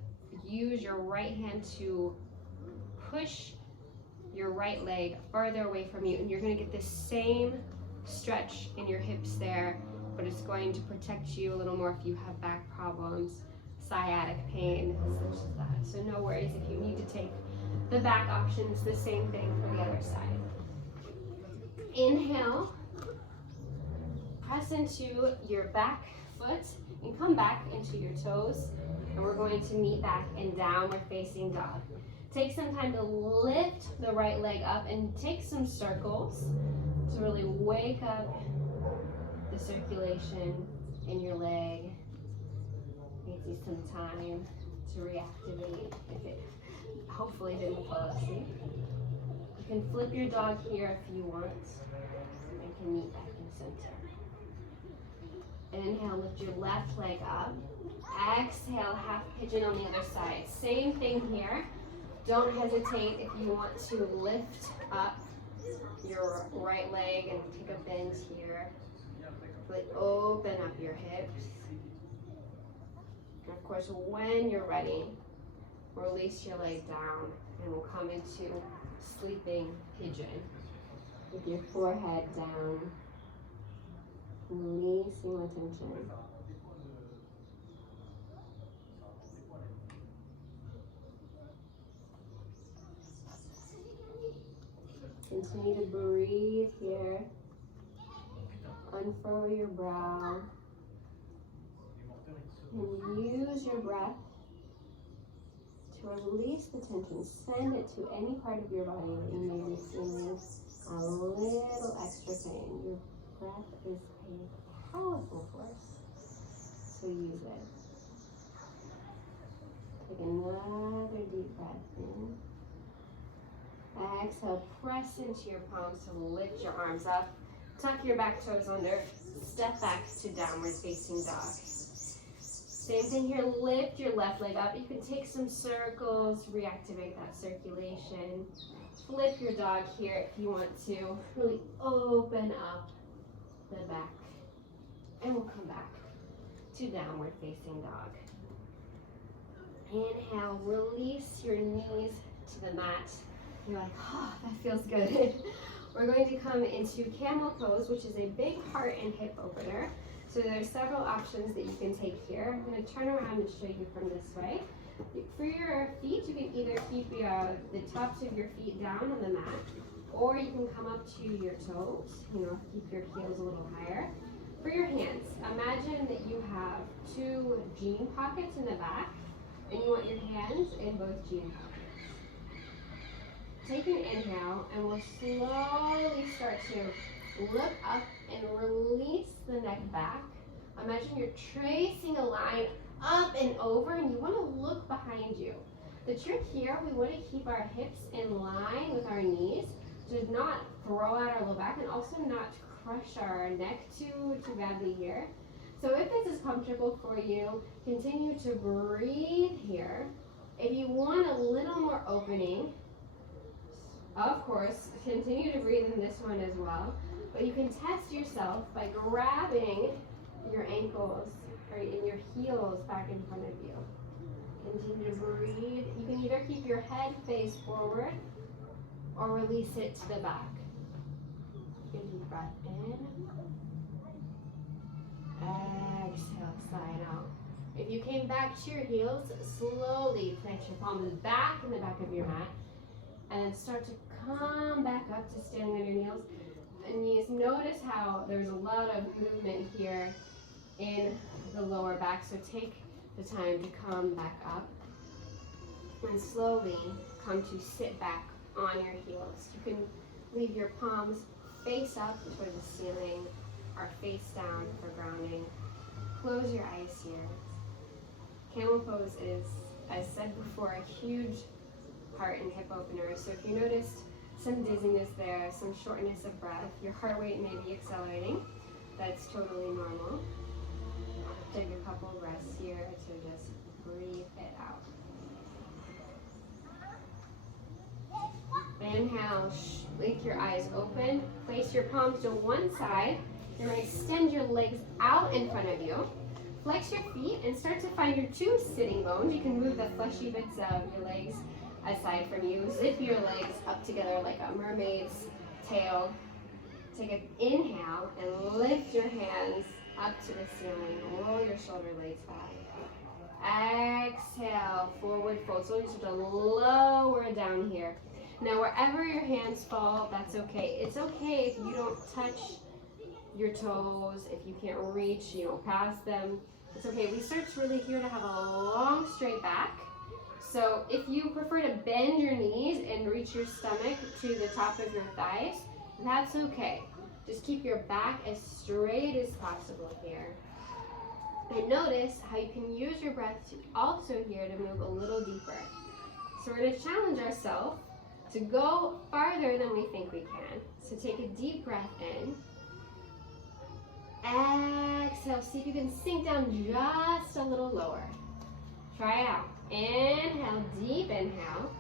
use your right hand to push your right leg farther away from you, and you're going to get the same stretch in your hips there, but it's going to protect you a little more if you have back problems, sciatic pain, such as that. So no worries if you need to take the back option. It's the same thing for the other side. Inhale, press into your back foot and come back into your toes, and we're going to meet back in downward facing dog. Take some time to lift the right leg up and take some circles to really wake up the circulation in your leg. Gives you some time to reactivate if it hopefully didn't fall asleep. You can flip your dog here if you want, and can meet back in center. Inhale, lift your left leg up. Exhale, half pigeon on the other side. Same thing here. Don't hesitate if you want to lift up your right leg and take a bend here. Really open up your hips. And of course, when you're ready, release your leg down and we'll come into sleeping pigeon with your forehead down, releasing the tension. Continue to breathe here. Unfurl your brow. And use your breath to release the tension. Send it to any part of your body that you may be feeling a little extra pain. Your breath is a powerful force, so use it. Take another deep breath in. Exhale, press into your palms to lift your arms up. Tuck your back toes under. Step back to downward facing dog. Same thing here, lift your left leg up. You can take some circles, reactivate that circulation. Flip your dog here if you want to. Really open up the back. And we'll come back to downward facing dog. Inhale, release your knees to the mat. You're like, oh, that feels good. We're going to come into camel pose, which is a big heart and hip opener. So there's several options that you can take here. I'm going to turn around and show you from this way. For your feet, you can either keep the tops of your feet down on the mat, or you can come up to your toes, keep your heels a little higher. For your hands, imagine that you have 2 jean pockets in the back, and you want your hands in both jean pockets. Take an inhale, and we'll slowly start to look up and release the neck back. Imagine you're tracing a line up and over, and you want to look behind you. The trick here, we want to keep our hips in line with our knees to not throw out our low back and also not crush our neck too badly here. So if this is comfortable for you, continue to breathe here. If you want a little more opening, of course, continue to breathe in this one as well. But you can test yourself by grabbing your ankles or in your heels back in front of you. Continue to breathe. You can either keep your head face forward or release it to the back. Take a deep breath in. Exhale, slide out. If you came back to your heels, slowly plant your palms back in the back of your mat. And then start to come back up to standing on your knees. Notice how there's a lot of movement here in the lower back. So take the time to come back up. And slowly come to sit back on your heels. You can leave your palms face up toward the ceiling or face down for grounding. Close your eyes here. Camel pose is, as said before, a huge heart and hip opener. So if you noticed some dizziness there, some shortness of breath, your heart rate may be accelerating, that's totally normal. Take a couple breaths here to just breathe it out. Inhale, blink your eyes open, place your palms to one side. You're going to extend your legs out in front of you. Flex your feet and start to find your 2 sitting bones. You can move the fleshy bits of your legs aside from you. Zip your legs up together like a mermaid's tail. Take an inhale and lift your hands up to the ceiling. Roll your shoulder blades back. Exhale, forward fold. So you start to lower down here. Now wherever your hands fall, that's okay. It's okay if you don't touch your toes, if you can't reach, past them. It's okay. We start really here to have a long straight back. So if you prefer to bend your knees and reach your stomach to the top of your thighs, that's okay. Just keep your back as straight as possible here. And notice how you can use your breath to also here to move a little deeper. So we're going to challenge ourselves to go farther than we think we can. So take a deep breath in. Exhale, see if you can sink down just a little lower. Try it out. Inhale, deep inhale.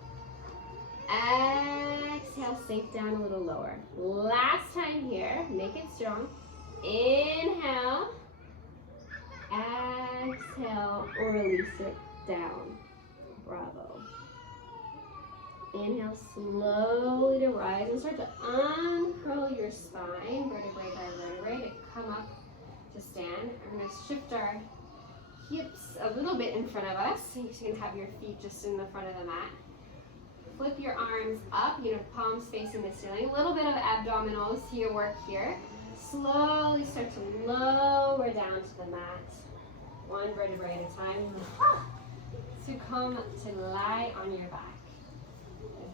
Exhale, sink down a little lower. Last time here, make it strong. Inhale. Exhale, release it down. Bravo. Inhale slowly to rise and start to uncurl your spine, vertebrae by vertebrae, to come up to stand. We're going to shift our hips a little bit in front of us, so you can have your feet just in the front of the mat. Flip your arms up, palms facing the ceiling. A little bit of abdominals to your work here. Slowly start to lower down to the mat, one vertebrae at a time. to come to lie on your back.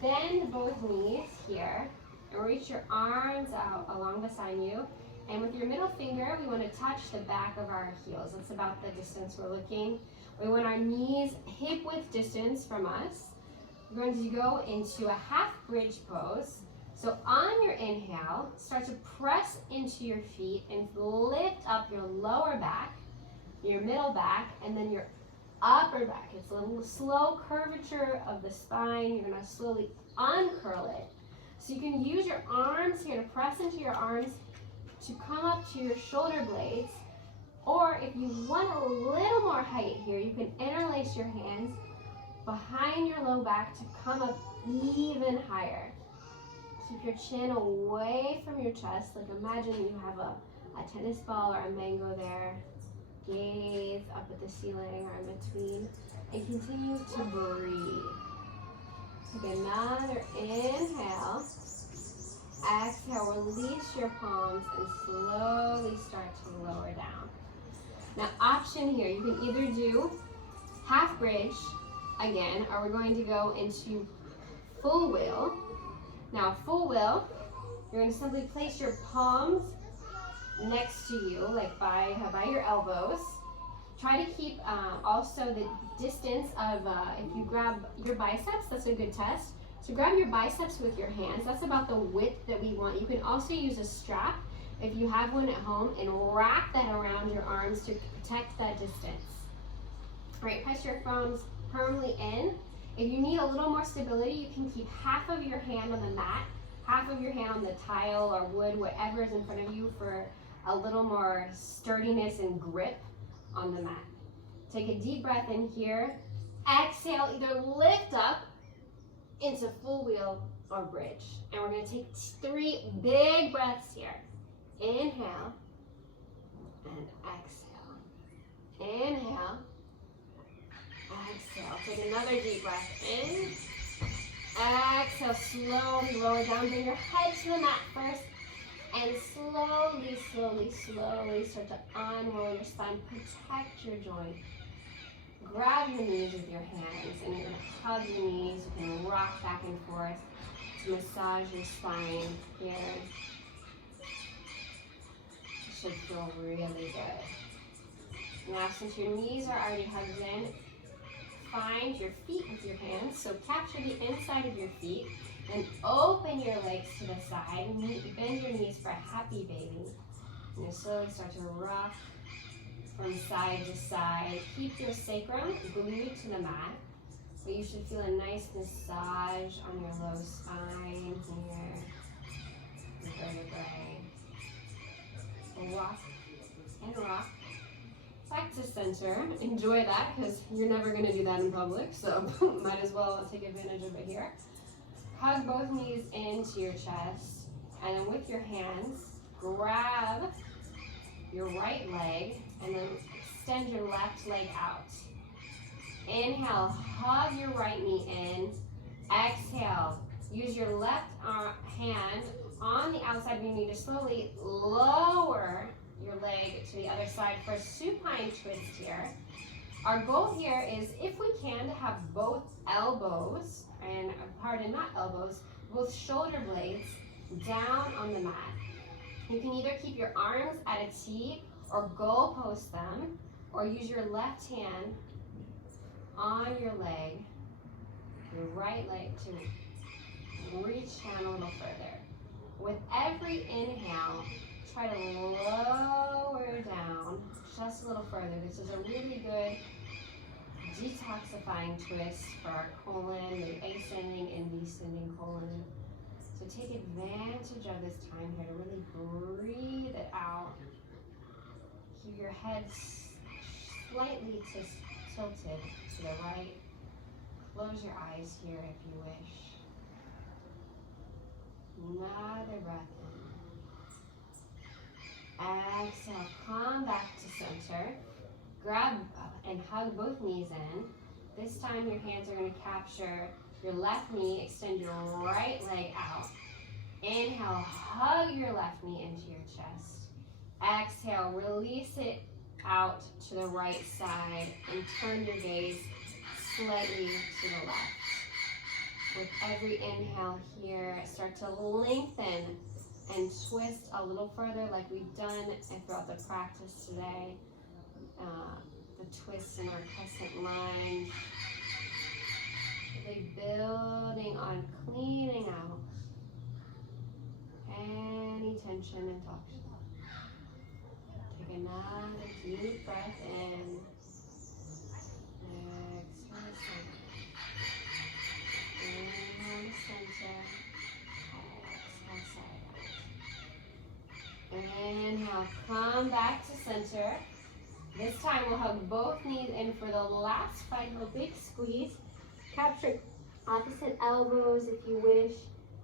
Bend both knees here and reach your arms out along beside you. And with your middle finger, we want to touch the back of our heels. That's about the distance we're looking. We want our knees hip-width distance from us. We're going to go into a half bridge pose. So on your inhale, start to press into your feet and lift up your lower back, your middle back, and then your upper back. It's a little slow curvature of the spine. You're going to slowly uncurl it. So you can use your arms here to press into your arms to come up to your shoulder blades. Or if you want a little more height here, you can interlace your hands behind your low back to come up even higher. Keep your chin away from your chest. Like imagine you have a tennis ball or a mango there. Gaze up at the ceiling or in between. And continue to breathe. Take another inhale. Exhale, release your palms and slowly start to lower down. Now option here, you can either do half bridge again, or we're going to go into full wheel. Now full wheel, you're going to simply place your palms next to you, like by your elbows. Try to keep also the distance of, if you grab your biceps, that's a good test. So grab your biceps with your hands. That's about the width that we want. You can also use a strap if you have one at home and wrap that around your arms to protect that distance. All right, press your thumbs firmly in. If you need a little more stability, you can keep half of your hand on the mat, half of your hand on the tile or wood, whatever is in front of you for a little more sturdiness and grip on the mat. Take a deep breath in here. Exhale, either lift up into full wheel or bridge. And we're going to take 3 big breaths here. Inhale and exhale. Inhale. Exhale. Take another deep breath in. Exhale. Slowly lower down. Bring your head to the mat first. And slowly, slowly, slowly start to unroll your spine. Protect your joint. Grab your knees with your hands and you're going to hug your knees. You can rock back and forth to massage your spine here. It should feel really good. Now, since your knees are already hugged in, find your feet with your hands. So capture the inside of your feet and open your legs to the side. Bend your knees for a happy baby. And you slowly start to rock from side to side. Keep your sacrum glued to the mat, but you should feel a nice massage on your low spine here, your vertebrae. Walk and rock back to center. Enjoy that because you're never going to do that in public, so might as well take advantage of it here. Hug both knees into your chest, and then with your hands, grab your right leg and then extend your left leg out. Inhale, hug your right knee in. Exhale, use your left hand on the outside of your knee to slowly lower your leg to the other side for a supine twist here. Our goal here is, if we can, to have both elbows, and pardon, not elbows, both shoulder blades down on the mat. You can either keep your arms at a T or goal post them, or use your left hand on your leg, your right leg, to reach down a little further. With every inhale, try to lower down just a little further. This is a really good detoxifying twist for our colon, the ascending and descending colon. So take advantage of this time here to really breathe it out. Keep your head slightly tilted to the right. Close your eyes here if you wish. Another breath in. Exhale, come back to center. Grab and hug both knees in. This time your hands are going to capture your left knee, extend your right leg out. Inhale, hug your left knee into your chest. Exhale, release it out to the right side and turn your gaze slightly to the left. With every inhale here, start to lengthen and twist a little further like we've done throughout the practice today. The twists in our crescent lunge. Really building on cleaning out any tension and toxin. Take another deep breath in. Exhale, center. Inhale, center. Exhale, side out. Inhale, come back to center. This time we'll hug both knees in for the last final big squeeze. Capture opposite elbows if you wish.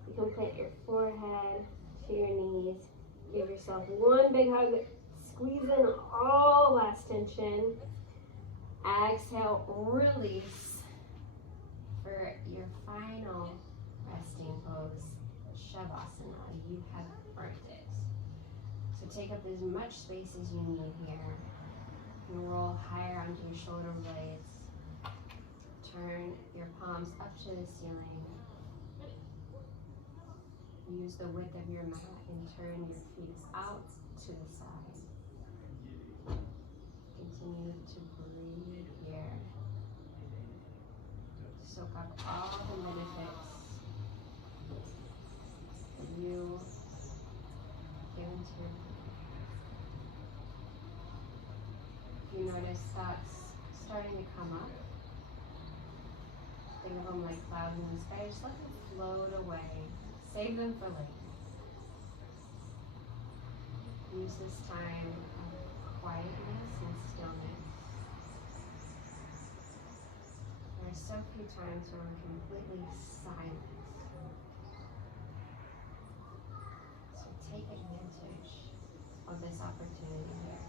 You can plant your forehead to your knees. Give yourself one big hug. Squeeze in all last tension. Exhale, release for your final resting pose, Shavasana. You have earned it. So take up as much space as you need here. And roll higher onto your shoulder blades. Turn your palms up to the ceiling. Use the width of your mat and turn your feet out to the side. Continue to breathe here. Soak up all the benefits that you give into your body. If you notice thoughts starting to come up, think of them like clouds in the sky, just let them float away. Save them for later. Use this time of quietness and stillness. There are so few times when we're completely silent. So take advantage of this opportunity here.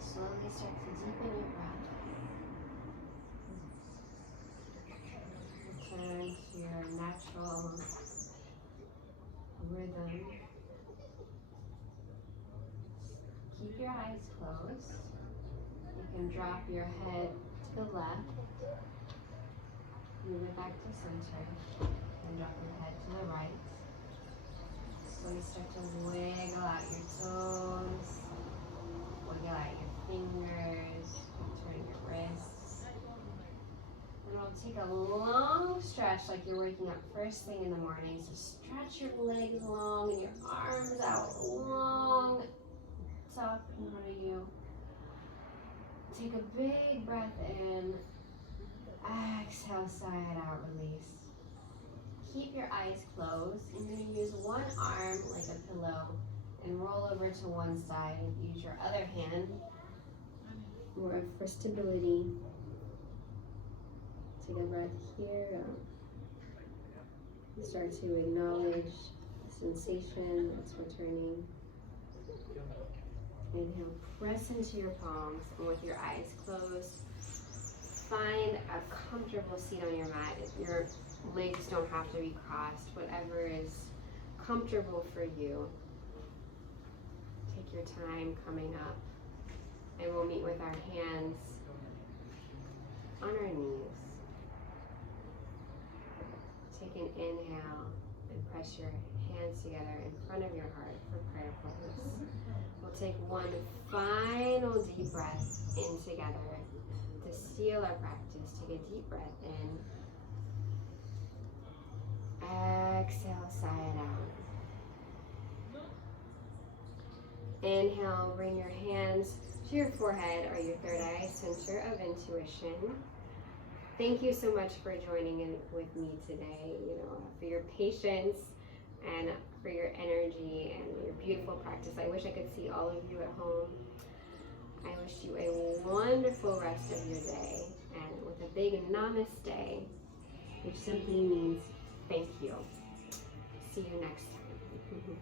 Slowly start to deepen your breath. Return to your natural rhythm. Keep your eyes closed. You can drop your head to the left. Move it back to center. And drop your head to the right. Slowly start to wiggle out your toes. Wiggle out your fingers, turn your wrists. And we'll take a long stretch like you're waking up first thing in the morning. So stretch your legs long and your arms out long, top in front of you. Take a big breath in. Exhale, side out, release. Keep your eyes closed. You're going to use one arm like a pillow and roll over to one side. Use your other hand more for stability. Take a breath here. Start to acknowledge the sensation that's returning. Inhale, press into your palms, and with your eyes closed, find a comfortable seat on your mat. Your legs don't have to be crossed. Whatever is comfortable for you. Take your time coming up. And we'll meet with our hands on our knees. Take an inhale and press your hands together in front of your heart for prayer pose. We'll take one final deep breath in together to seal our practice. Take a deep breath in. Exhale, sigh it out. Inhale, bring your hands to your forehead or your third eye, center of intuition. Thank you so much for joining in with me today, for your patience and for your energy and your beautiful practice. I wish I could see all of you at home. I wish you a wonderful rest of your day, and with a big namaste, which simply means thank you. See you next time.